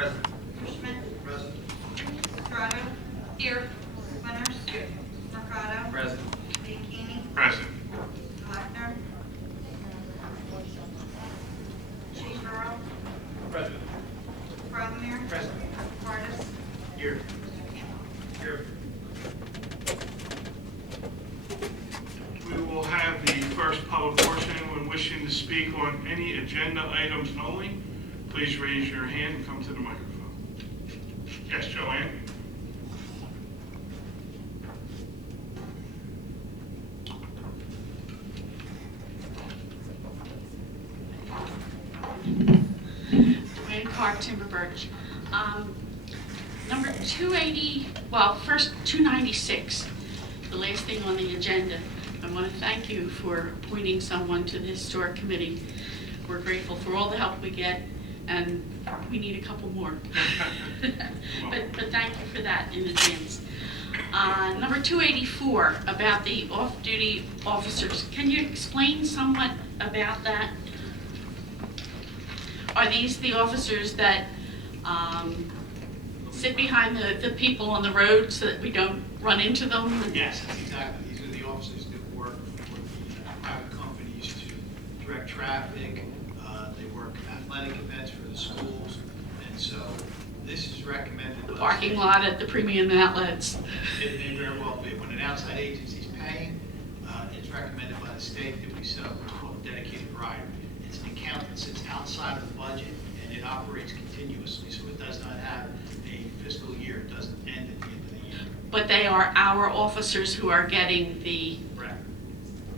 Present. Schmidt. Present. Strato. Here. Winters. Here. Mercado. Present. Bianchini. Present. Lochner. Schaefer. Present. Frogmere. Present. Cardis. Here. Mr. Campbell. Here. We will have the first public portion. Anyone wishing to speak on any agenda items only, please raise your hand and come to the microphone. Yes, Joanne? Dwayne Clark, Timber Birch. Number 280, well, first 296, the last thing on the agenda. I want to thank you for appointing someone to the Historic Committee. We're grateful for all the help we get, and we need a couple more. But thank you for that in advance. Number 284, about the off-duty officers. Can you explain somewhat about that? Are these the officers that sit behind the people on the road so that we don't run into them? Yes, that's exactly. These are the officers that work for the private companies to direct traffic. They work athletic events for the schools. And so this is recommended. The parking lot at the premium outlets. It may very well be. When an outside agency is paying, it's recommended by the state that we set up what's called a dedicated rider. It's an account that sits outside of the budget and it operates continuously. So it does not have a fiscal year. It doesn't end at the end of the year. But they are our officers who are getting the, Correct.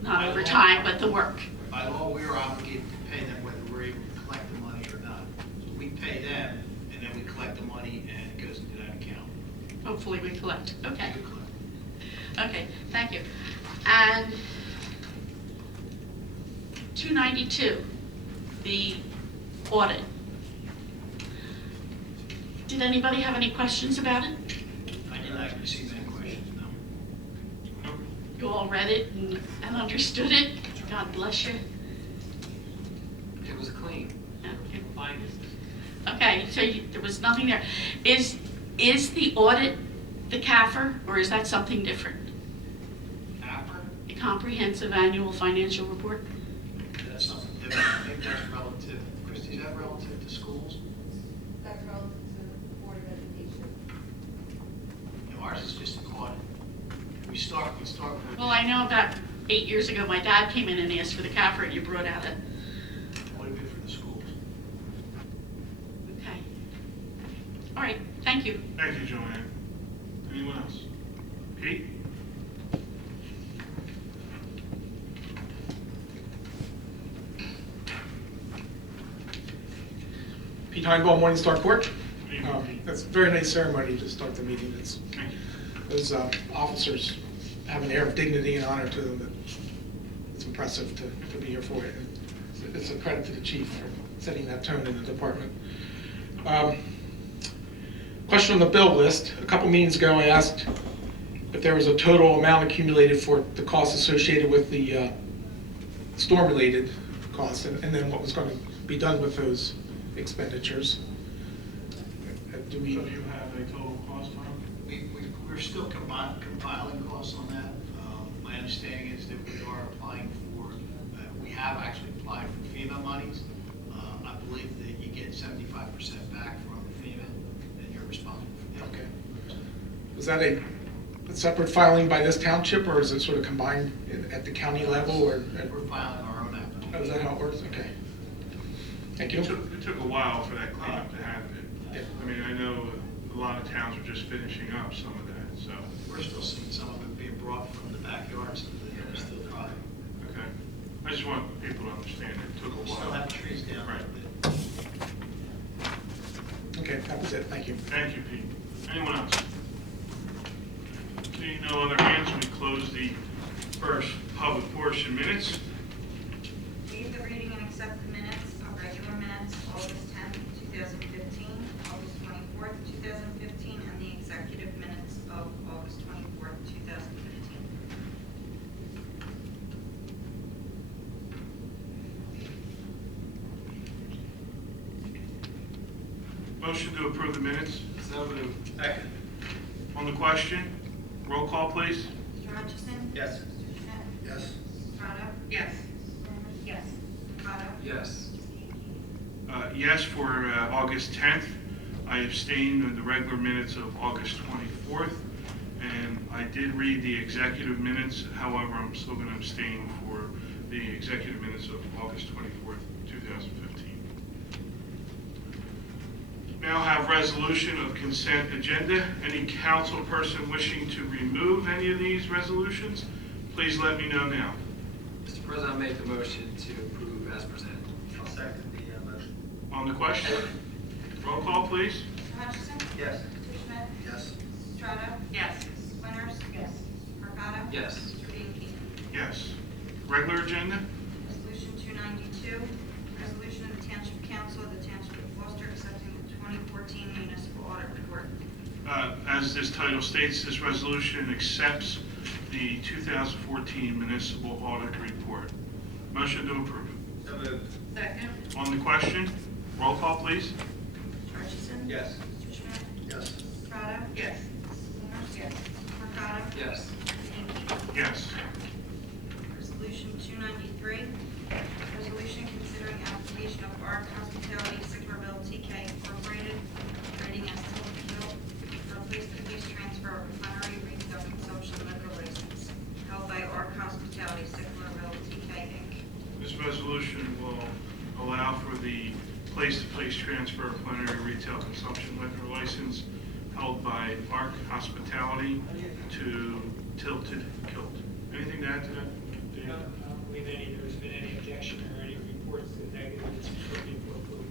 not By overtime, law- but the work. By law, we are obligated to pay them whether we're able to collect the money or not. So we pay them, and then we collect the money, and it goes into that account. Hopefully we collect. Okay. We collect. Okay, thank you. And 292, the audit. Did anybody have any questions about it? I did not receive any questions, no. You all read it and understood it? God bless you. It was clean. Okay. Okay, so there was nothing there. Is the audit the CAFR, or is that something different? AFR, The Comprehensive Annual Financial Report? that's something different. I think that's relative. Christie, is that relative to schools? That's relative to the Board of Education. You know, ours is just an audit. We start with. Well, I know about 8 years ago, my dad came in and asked for the CAFR, and you brought out it. What have been for the schools? Okay. All right, thank you. Thank you, Joanne. Anyone else? Pete? Pete Heinbaum, Morningstar Court. Good evening, Pete. That's a very nice ceremony to start the meeting. Thank you. Those officers have an air of dignity and honor to them that it's impressive to be here for it. And it's a credit to the chief for setting that tone in the department. Question on the bill list. A couple meetings ago I asked if there was a total amount accumulated for the costs associated with the storm-related costs and then what was going to be done with those expenditures. Do we? So do you have a total cost on We're still compiling costs on that. My understanding is that we are applying for, we have actually applied for FEMA monies. I believe that you get 75% back from FEMA, and you're responsible for that. Okay. Was that a separate filing by this township, or is it sort of combined at the county level? Or We're filing our own application. is that how it works? Okay. Thank you. It took a while for that cleanup to happen. Yeah. I mean, I know a lot of towns are just finishing up some of that, so. We're still seeing some of it being brought from the backyards, so that they're still dry. Okay. I just want people to understand it took a We still while. have trees down a Right. little bit. Okay, that was it. Thank you. Thank you, Pete. Anyone else? Seeing no other hands, we close the first public portion. Minutes. Waive the reading and accept the minutes of regular minutes, August 10th, 2015, August 24th, 2015, and the executive minutes of August 24th, 2015. Motion to approve the minutes. So moved. Second. On the question, roll call, please. Mr. Hutchison? Yes. Mr. Schmidt? Yes. Estrada? Yes. Yes. Mercado? Yes. Yes for August 10th. I abstained in the regular minutes of August 24th, and I did read the executive minutes. However, I'm still going to abstain for the executive minutes of August 24th, 2015. Now have resolution of consent agenda. Any council person wishing to remove any of these resolutions, please let me know now. Mr. President, I make the motion to approve as presented. I'll second the motion. On the question, roll call, please. Mr. Hutchison? Yes. Mr. Schmidt? Yes. Estrada? Yes. Winters? Yes. Mercado? Yes. Mr. Beatty? Yes. Regular agenda? Resolution 292, resolution of the Township Council of the Township of Gloucester accepting the 2014 municipal audit report. As this title states, this resolution accepts the 2014 municipal audit report. Motion to approve. So moved. Second. On the question, roll call, please. Mr. Hutchison? Yes. Mr. Schmidt? Yes. Estrada? Yes. Winters? Yes. Mercado? Yes. Beatty? Yes. Resolution 293, resolution considering application of Arc Hospitality Sicklerville TK Incorporated, rating as Tilfield, for a place-to-place transfer of plenary retail consumption liquor license held by Arc Hospitality Sicklerville TK Inc. This resolution will allow for the place-to-place transfer of plenary retail consumption liquor license held by Arc Hospitality to Tilted Kilt. Anything to add to that? I don't believe there's been any objection or any reports to negative. It's appropriate for approval.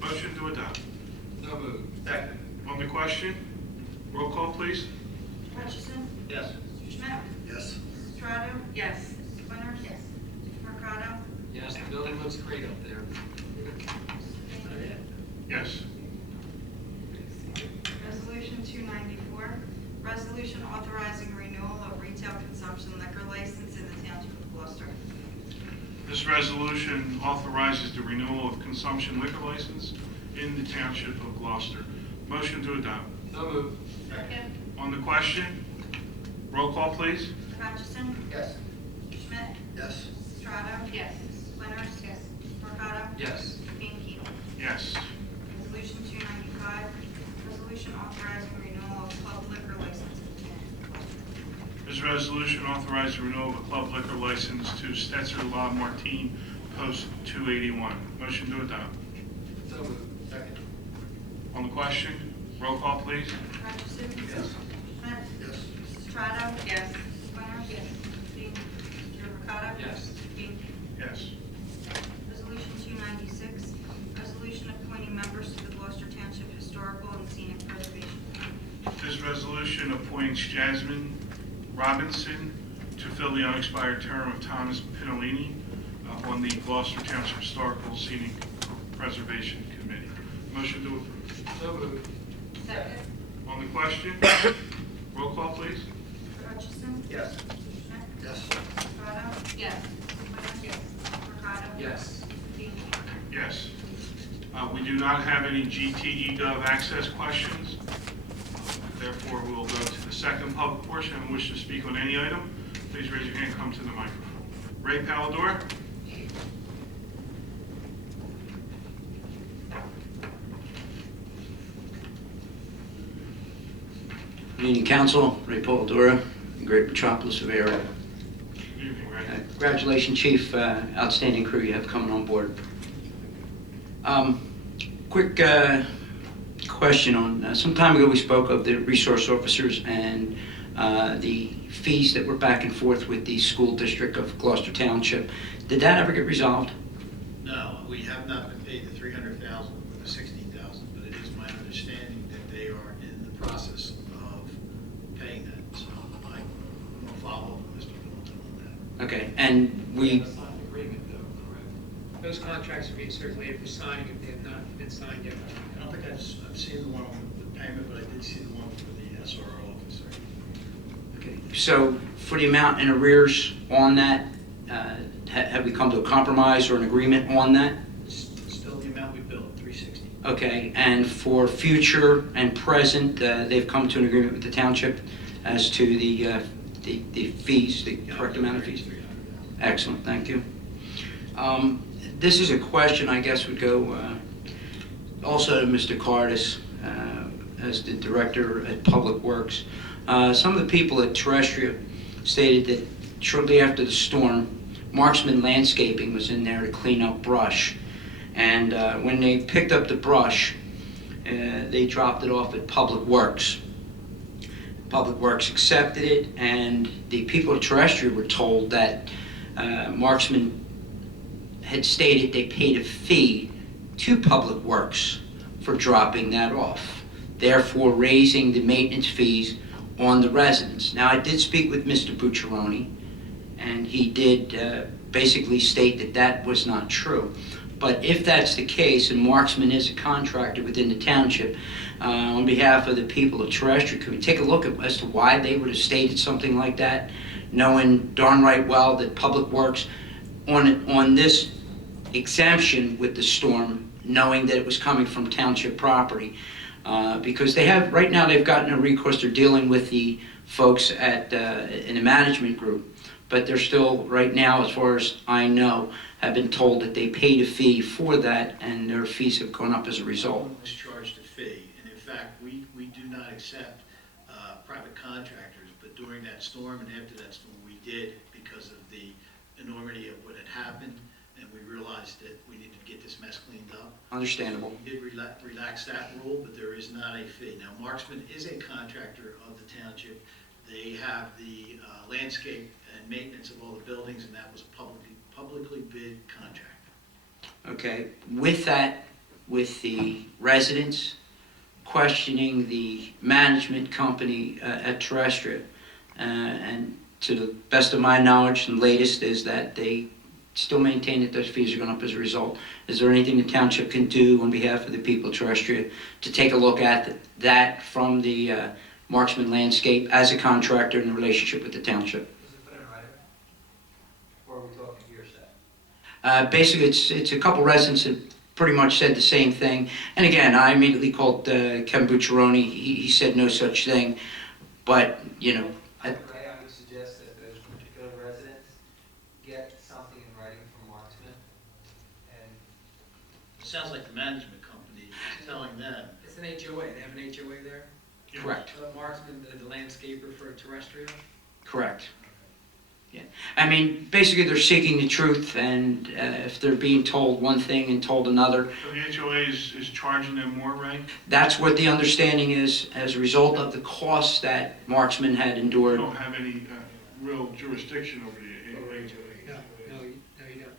Motion to adopt. So moved. Second. On the question, roll call, please. Mr. Hutchison? Yes. Mr. Schmidt? Yes. Estrada? Yes. Winters? Yes. Mercado? Yes, the building looks great up there. Yes. Resolution 294, resolution authorizing renewal of retail consumption liquor license in the Township of Gloucester. This resolution authorizes the renewal of consumption liquor license in the Township of Gloucester. Motion to adopt. So moved. Second. On the question, roll call, please. Mr. Hutchison? Yes. Mr. Schmidt? Yes. Estrada? Yes. Winters? Yes. Mercado? Yes. Beatty? Yes. Resolution 295, resolution authorizing renewal of club liquor license in the Township of Gloucester. This resolution authorizes the renewal of a club liquor license to Stetzer La Martine, Post 281. Motion to adopt. So moved. Second. On the question, roll call, please. Mr. Hutchison? Yes. Schmidt? Yes. Estrada? Yes. Winters? Yes. Mr. Mercado? Yes. Beatty? Yes. Resolution 296, resolution appointing members to the Gloucester Township Historical and Scenic Preservation Committee. This resolution appoints Jasmine Robinson to fill the unexpired term of Thomas Pinellini on the Gloucester Township Historical Scenic Preservation Committee. Motion to approve. So moved. Second. On the question, roll call, please. Mr. Hutchison? Yes. Mr. Schmidt? Yes. Estrada? Yes. Winters? Yes. Mercado? Yes. Beatty? Yes. We do not have any GTE Gov access questions. Therefore, we'll go to the second public portion. And wish to speak on any item, please raise your hand, come to the microphone. Ray Pallador? Good evening, Council. Ray Poldora, Great Metropolis of Area. Good evening, Ray. Congratulations, Chief. Outstanding crew you have coming on board. Quick question on, some time ago we spoke of the resource officers and the fees that were back and forth with the school district of Gloucester Township. Did that ever get resolved? No, we have not been paid the $300,000 or the $60,000, but it is my understanding that they are in the process of paying that. So I'm going to follow up with Mr. Middleton on that. Okay, and we, Signed agreement though, correct? Those contracts are being circulated for signing if they have not been signed yet. I don't think I've seen the one on the payment, but I did see the one for the SRO officer. okay, so for the amount in arrears on that, have we come to a compromise or an agreement on that? It's still the amount we billed, $360. Okay, and for future and present, they've come to an agreement with the township as to the fees, the correct amount of fees? Excellent, thank you. This is a question I guess would go also to Mr. Cardis, as the Director at Public Works. Some of the people at Terrestrial stated that shortly after the storm, Marksman Landscaping was in there to clean up brush. And when they picked up the brush, they dropped it off at Public Works. Public Works accepted it, and the people at Terrestrial were told that Marksman had stated they paid a fee to Public Works for dropping that off, therefore raising the maintenance fees on the residents. Now, I did speak with Mr. Bucciaroni, and he did basically state that that was not true. But if that's the case, and Marksman is a contractor within the township, on behalf of the people of Terrestrial, could we take a look at as to why they would have stated something like that, knowing darn right well that Public Works, on this exemption with the storm, knowing that it was coming from township property, because they have, right now they've gotten a recourse, they're dealing with the folks at in the management group, but they're still, right now, as far as I know, have been told that they paid a fee for that, and their fees have gone up as a No result. one was charged a fee, and in fact, we do not accept private contractors, but during that storm and after that storm, we did, because of the enormity of what had happened, and we realized that we needed to get this mess cleaned up. Understandable. We did relax that rule, but there is not a fee. Now, Marksman is a contractor of the township. They have the landscape and maintenance of all the buildings, and that was a publicly bid contract. Okay, with that, with the residents questioning the management company at Terrestrial, and to the best of my knowledge and latest is that they still maintain that those fees are going up as a result. Is there anything the township can do on behalf of the people of Terrestrial to take a look at that from the Marksman Landscape as a contractor in the relationship with the township? Was it put in writing? Or are we talking hearsay? Basically, it's a couple residents that pretty much said the same thing. And again, I immediately called Kevin Bucciaroni. He said no such thing. But, you know, I would suggest that those particular residents get something in writing from Marksman. And It sounds like the management company is telling them. it's an HOA. They have an HOA there? correct, Marksman, the landscaper for Terrestrial? correct. Yeah, I mean, basically they're seeking the truth, and if they're being told one thing and told another, So the HOA is charging them more, right? that's what the understanding is as a result of the costs that Marksman had We endured. don't have any real jurisdiction over the HOA. No, you don't.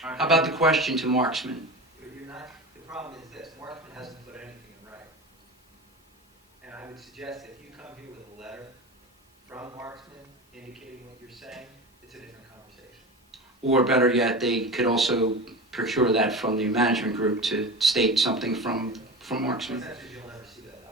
How about the question to Marksman? You're not, the problem is this, Marksman hasn't put anything in writing. And I would suggest that if you come here with a letter from Marksman indicating what you're saying, it's a different conversation. Or better yet, they could also procure that from the management group to state something from Marksman. Essentially, you'll never see that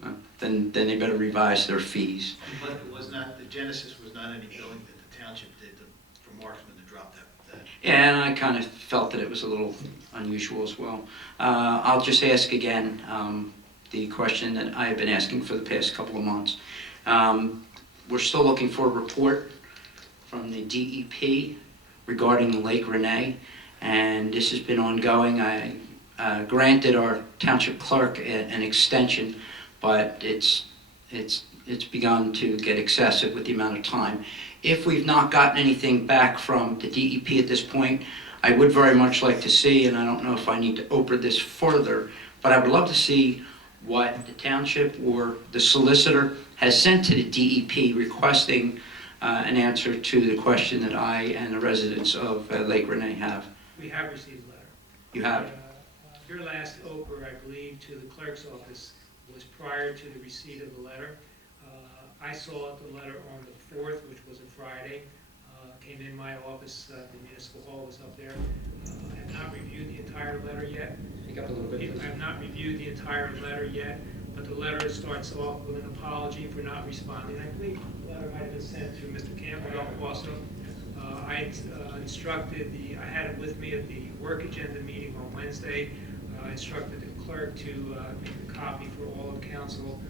document. Then they better revise their fees. But it was not, the genesis was not any billing that the township did for Marksman to drop that. Yeah, and I kind of felt that it was a little unusual as well. I'll just ask again the question that I have been asking for the past couple of months. We're still looking for a report from the DEP regarding Lake Renee, and this has been ongoing. I granted our township clerk an extension, but it's begun to get excessive with the amount of time. If we've not gotten anything back from the DEP at this point, I would very much like to see, and I don't know if I need to open this further, but I would love to see what the township or the solicitor has sent to the DEP requesting an answer to the question that I and the residents of Lake Renee have. We have received a letter. You have? Your last OPER, I believe, to the clerk's office was prior to the receipt of the letter. I saw the letter on the 4th, which was a Friday. Came in my office, the municipal hall was up there. I have not reviewed the entire letter yet. Speak up a little bit. I have not reviewed the entire letter yet, but the letter starts off with an apology for not responding. I believe the letter might have been sent to Mr. Campbell also. I instructed I had it with me at the work agenda meeting on Wednesday. instructed the clerk to make a copy for all of council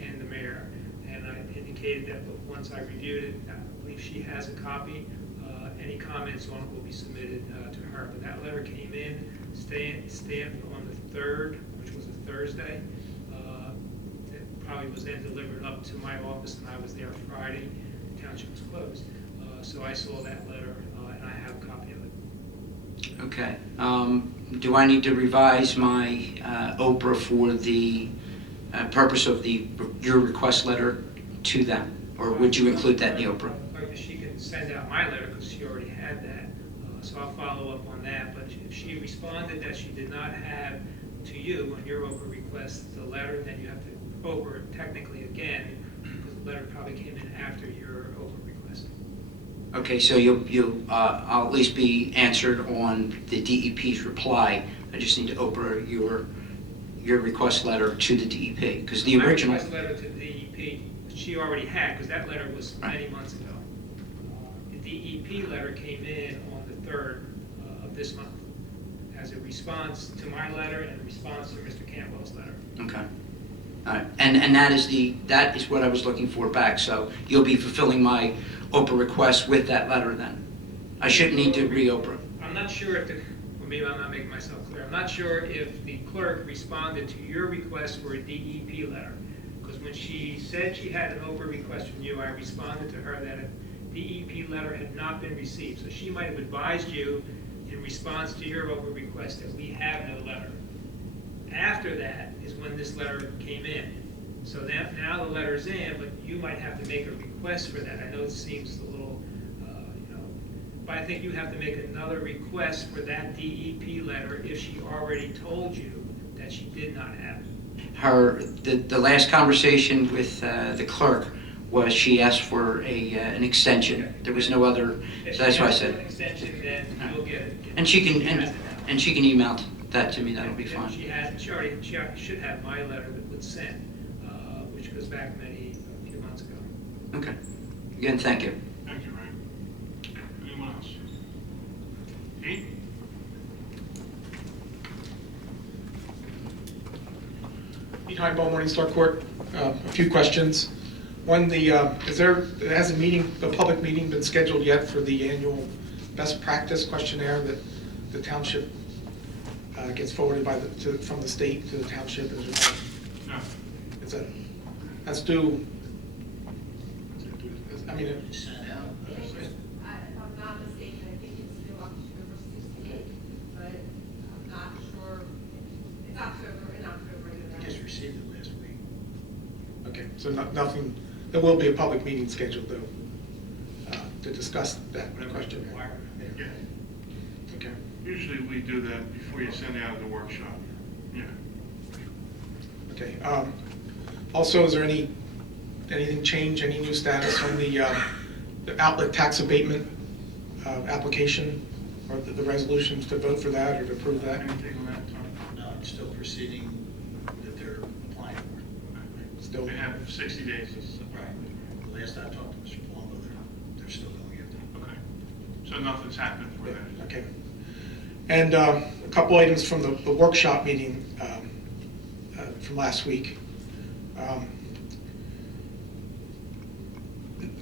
and the mayor. And I indicated that once I reviewed it, I believe she has a copy. Any comments on it will be submitted to her. But that letter came in, stamped on the 3rd, which was a Thursday. It probably was then delivered up to my office, and I was there Friday. The township was closed. So I saw that letter, and I have a copy of it. Okay. Do I need to revise my Oprah for the purpose of your request letter to them? Or would you include that in the Oprah? She can send out my letter because she already had that, so I'll follow up on that. But if she responded that she did not have to you on your Oprah request the letter, then you have to Oprah technically again, because the letter probably came in after your Oprah request. Okay, so I'll at least be answered on the DEP's reply. I just need to Oprah your request letter to the DEP, because the original... My request letter to the DEP, she already had, because that letter was many months ago. The DEP letter came in on the 3rd of this month as a response to my letter and a response to Mr. Campbell's letter. Okay. All right. And that is what I was looking for back. So you'll be fulfilling my Oprah request with that letter then. I shouldn't need to re-Oprah. I'm not sure if well, maybe I'm not making myself clear. I'm not sure if the clerk responded to your request for a DEP letter. Because when she said she had an Oprah request from you, I responded to her that a DEP letter had not been received. So she might have advised you in response to your Oprah request that we have no letter. After that is when this letter came in. So now the letter's in, but you might have to make a request for that. I know it seems a little, but I think you have to make another request for that DEP letter if she already told you that she did not have it. The last conversation with the clerk was she asked for an extension. Okay. There was no other, so that's why I said. If she asks for an extension, then you'll get it. And she can email that to me. That'll be fine. She should have my letter that was sent, which goes back a few months ago. Okay. Again, thank you. Thank you, Ray. Anyone else? Pete? Pete Heinbaum, Morningstar Court. A few questions. One, has a public meeting been scheduled yet for the annual best practice questionnaire that the township gets forwarded from the state to the township? No. That's due. I mean, Sent out. If I'm not mistaken, I think it's due October 16th, but I'm not sure. It's in October. I just received it last week. okay, so nothing. There will be a public meeting scheduled though to discuss that question. Yeah. Okay. Usually we do that before you send out the workshop. Yeah. Okay. Also, is there anything change, any new status on the outlet tax abatement application, or the resolutions to vote for that or to approve that? Anything on that, Tom? No, it's still proceeding that they're applying for. Still. They have 60 days. Right. The last I talked to Mr. Palumbo, they're still going after it. Okay. So nothing's happened for that. Okay. And a couple items from the workshop meeting from last week.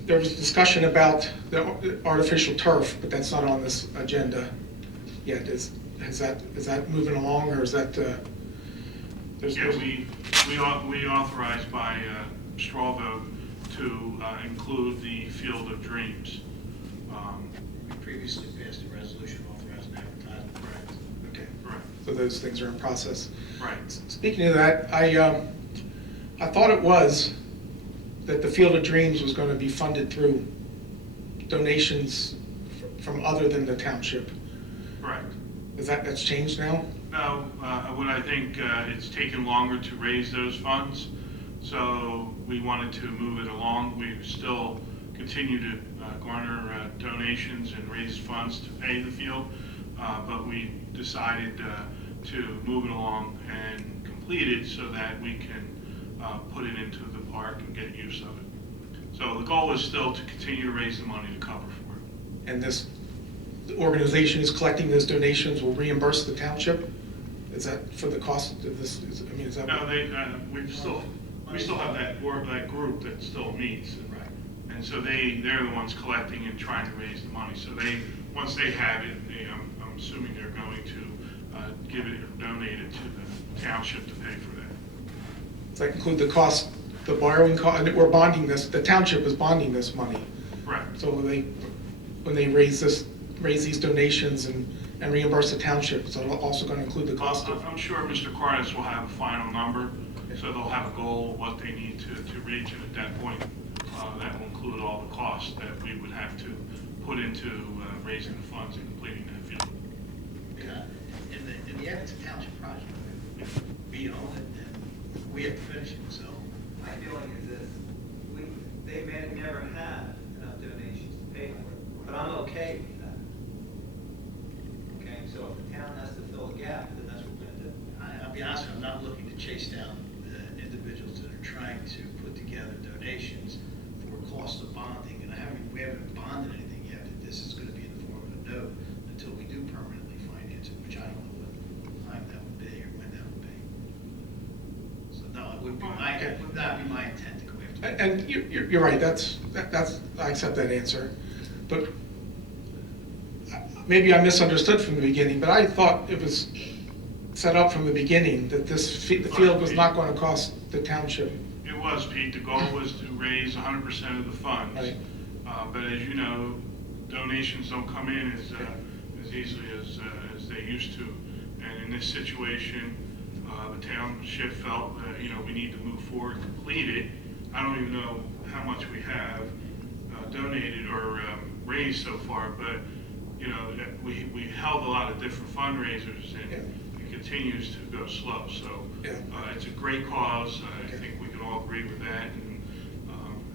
There was discussion about the artificial turf, but that's not on this agenda yet. Is that moving along, or is that? Yeah, we authorized by straw vote to include the Field of Dreams. We previously passed a resolution authorizing advertisement. Right. Okay. Right. So those things are in process. Right. Speaking of that, I thought it was that the Field of Dreams was going to be funded through donations from other than the township. Right. That's changed now? No, what I think it's taken longer to raise those funds, so we wanted to move it along. We still continue to garner donations and raise funds to pay the field, but we decided to move it along and complete it so that we can put it into the park and get use of it. So the goal is still to continue to raise the money to cover for it. And the organization is collecting those donations will reimburse the township? Is that for the cost of this, I mean, is that? No, we still have that group that still meets. Right. And so they're the ones collecting and trying to raise the money. So once they have it, I'm assuming they're going to give it or donate it to the township to pay for that. Does that include the cost, the borrowing cost, we're bonding this, the township is bonding this money. Right. So when they raise these donations and reimburse the township, so it'll also going to include the cost of. I'm sure Mr. Cordes will have a final number, so they'll have a goal of what they need to reach, and at that point, that will include all the costs that we would have to put into raising the funds and completing that field. Yeah, in the end, it's a township project. We own it, and we have to finish it, so. My feeling is this, they may never have enough donations to pay for it, but I'm okay with that. Okay, so if the town has to fill a gap, then that's what we're gonna do. I'll be honest, I'm not looking to chase down the individuals that are trying to put together donations for cost of bonding, and we haven't bonded anything yet. This is gonna be in the form of a note until we do permanently finance it, which I don't know what time that would be or when that would be. So no, it would not be my intent to go after. And you're right, that's, I accept that answer. But maybe I misunderstood from the beginning, but I thought it was set up from the beginning that the field was not going to cost the township. It was, Pete. The goal was to raise 100% of the funds. Right. But as you know, donations don't come in as easily as they used to. And in this situation, the township felt that, we need to move forward, complete it. I don't even know how much we have donated or raised so far, but, that we held a lot of different fundraisers, and it continues to go slow. So it's a great cause. I think we can all agree with that.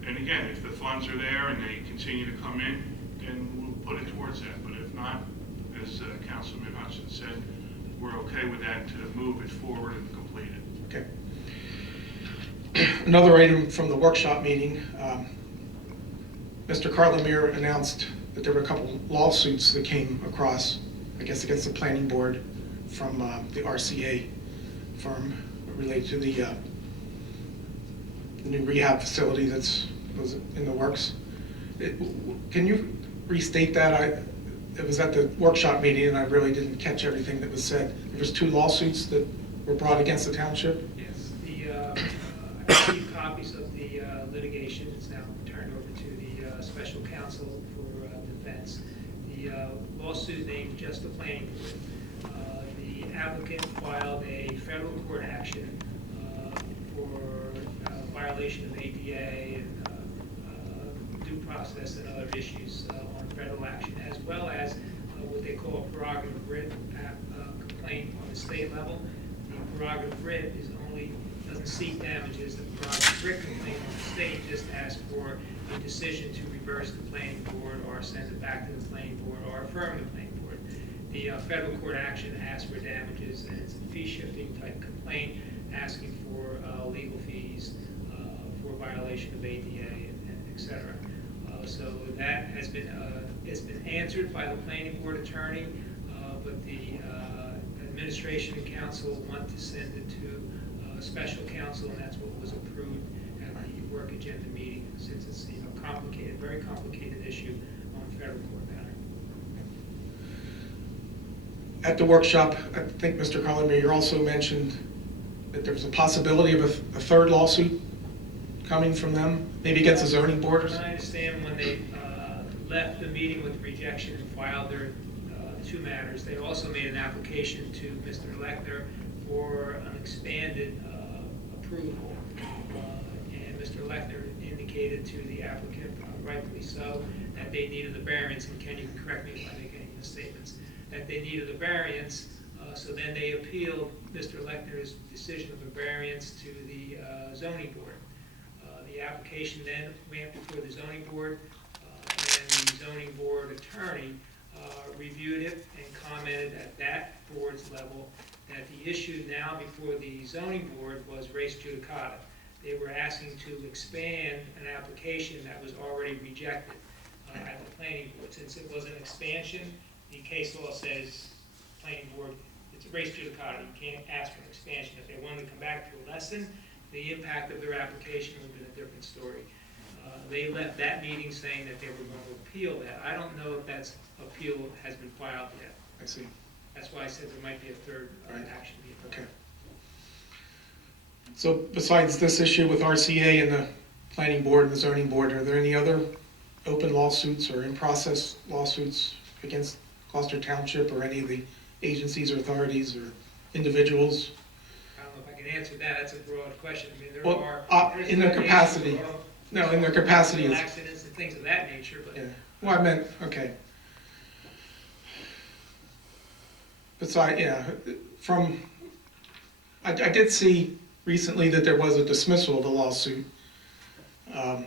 And again, if the funds are there and they continue to come in, then we'll put it towards that. But if not, as Councilman Hudson said, we're okay with that to move it forward and complete it. Okay. Another item from the workshop meeting, Mr. Carlemere announced that there were a couple lawsuits that came across, I guess against the planning board from the RCA firm related to the new rehab facility was in the works. Can you restate that? It was at the workshop meeting and I really didn't catch everything that was said. There was 2 lawsuits that were brought against the township? Yes, I received copies of the litigation. It's now turned over to the special counsel for defense. The lawsuit named just the planning board. The applicant filed a federal court action for violation of ADA and due process and other issues on federal action, as well as what they call a prerogative writ complaint on the state level. The prerogative writ doesn't seek damages. The prerogative writ complaint on the state just asks for a decision to reverse the planning board or send it back to the planning board or affirm the planning board. The federal court action asks for damages, and it's a fee-shifting type complaint asking for legal fees for violation of ADA and et cetera. So that has been answered by the planning board attorney, but the administration and council want to send it to special counsel, and that's what was approved at the work agenda meeting, since it's complicated, very complicated issue on federal court matter. At the workshop, I think Mr. Carlemere, you also mentioned that there was a possibility of a third lawsuit coming from them, maybe against the zoning board or I something? understand when they left the meeting with rejection and filed their 2 matters, they also made an application to Mr. Lechner for an expanded approval. And Mr. Lechner indicated to the applicant, rightfully so, that they needed the variance, and Ken, you can correct me if I make any misstatements, that they needed the variance. So then they appealed Mr. Lechner's decision of a variance to the zoning board. The application then went before the zoning board, and the zoning board attorney reviewed it and commented at that board's level that the issue now before the zoning board was res judicata. They were asking to expand an application that was already rejected at the planning board. Since it was an expansion, the case law says planning board, it's a race judicata. You can't ask for an expansion. If they wanted to come back to lessen the impact of their application, it would have been a different story. They left that meeting saying that they were going to appeal that. I don't know if that appeal has been filed yet. I see. That's why I said there might be a third Right. action being Okay. filed. So besides this issue with RCA and the planning board and the zoning board, are there any other open lawsuits or in-process lawsuits against Gloucester Township or any of the agencies or authorities or individuals? I don't know if I can answer that. That's a broad question. I mean, there Well, are. in their capacity. No, in their capacity as, Accidents and things of that nature, but. yeah. Well, I meant, okay. Besides, yeah, I did see recently that there was a dismissal of a lawsuit from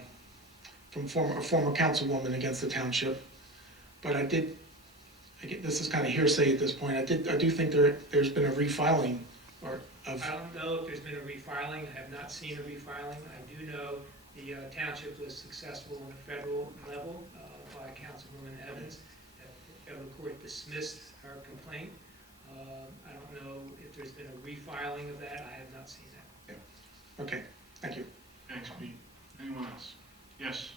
a former councilwoman against the township. But this is kind of hearsay at this point. I do think there's been a refiling or of. I don't know if there's been a refiling. I have not seen a refiling. I do know the township was successful on a federal level by Councilwoman Evans. The federal court dismissed her complaint. I don't know if there's been a refiling of that. I have not seen that. Yeah. Okay, thank you. Thanks, Pete. Anyone else? Yes?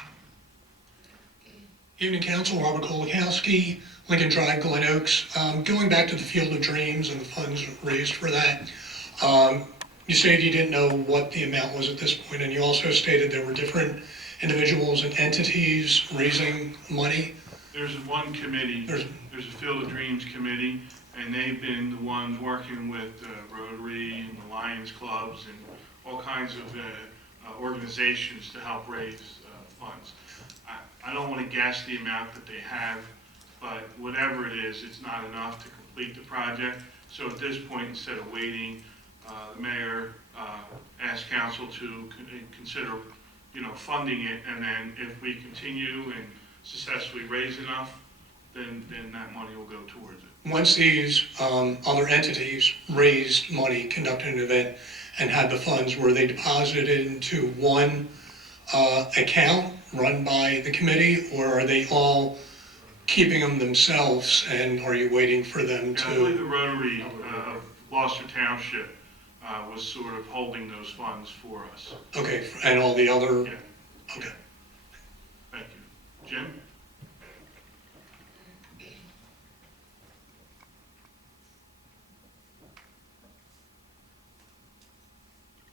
Mr. Evening, Council. Robert Kolakowski, Lincoln Drive, Glen Oaks. Going back to the Field of Dreams and the funds raised for that, you stated you didn't know what the amount was at this point, and you also stated there were different individuals and entities raising money. There's one committee, there's a Field of Dreams committee, and they've been the ones working with Rotary and the Lions Clubs and all kinds of organizations to help raise funds. I don't want to guess the amount that they have, but whatever it is, it's not enough to complete the project. So at this point, instead of waiting, the mayor asked council to consider, funding it, and then if we continue and successfully raise enough, then that money will go towards it. Once these other entities raised money, conducted an event, and had the funds, were they deposited into one account run by the committee, or are they all keeping them themselves, and are you waiting for them I believe the to? Rotary of Gloucester Township was sort of holding those funds for us. Okay, and all the other? Yeah. Okay. Thank you. Jim?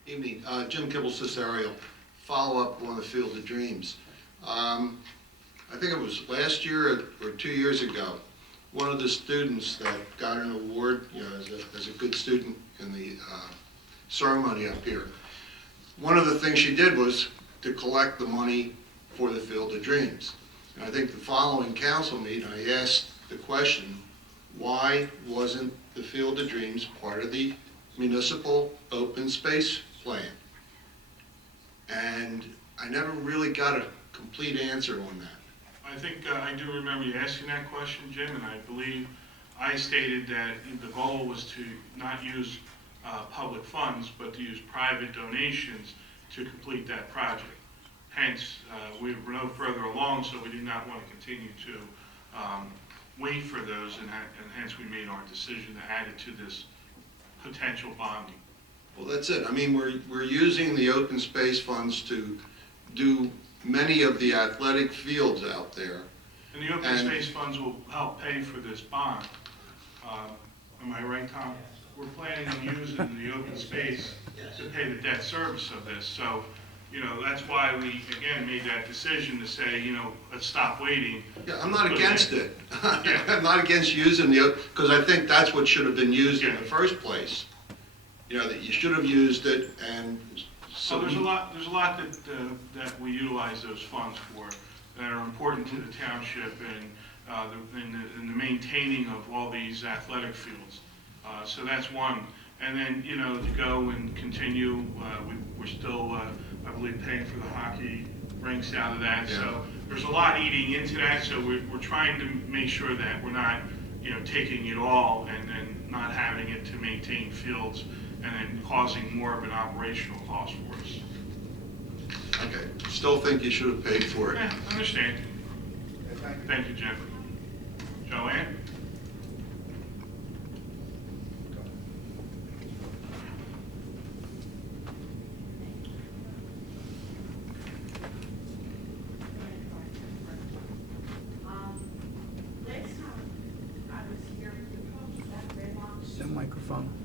Evening, Jim Kibble, Cesario. Follow-up on the Field of Dreams. I think it was last year or 2 years ago, one of the students that got an award, as a good student in the ceremony up here, one of the things she did was to collect the money for the Field of Dreams. And I think the following council meeting, I asked the question, why wasn't the Field of Dreams part of the municipal open space plan? And I never really got a complete answer on that. I think I do remember you asking that question, Jim, and I believe I stated that the goal was to not use public funds, but to use private donations to complete that project. Hence, we were no further along, so we did not want to continue to wait for those, and hence we made our decision to add it to this potential bonding. Well, that's it. I mean, we're using the open space funds to do many of the athletic fields out there. And the open space funds will help pay for this bond. Am I right, Tom? We're planning on using the open space to pay the debt service of this. So, that's why we, again, made that decision to say, let's stop waiting. Yeah, I'm not against it. Yeah. I'm not against using because I think that's what should have been used in the first place. That you should have used it, and So there's a lot that we utilize those funds for that are important to the township and the maintaining of all these athletic fields. So that's one. And then, to go and continue, we're still, I believe, paying for the hockey rinks out of that. Yeah. So there's a lot eating into that. So we're trying to make sure that we're not, taking it all and then not having it to maintain fields and then causing more of an operational cost for us. okay, still think you should have paid for it. Yeah, understand. Thank you, Jim. Joanne? microphone.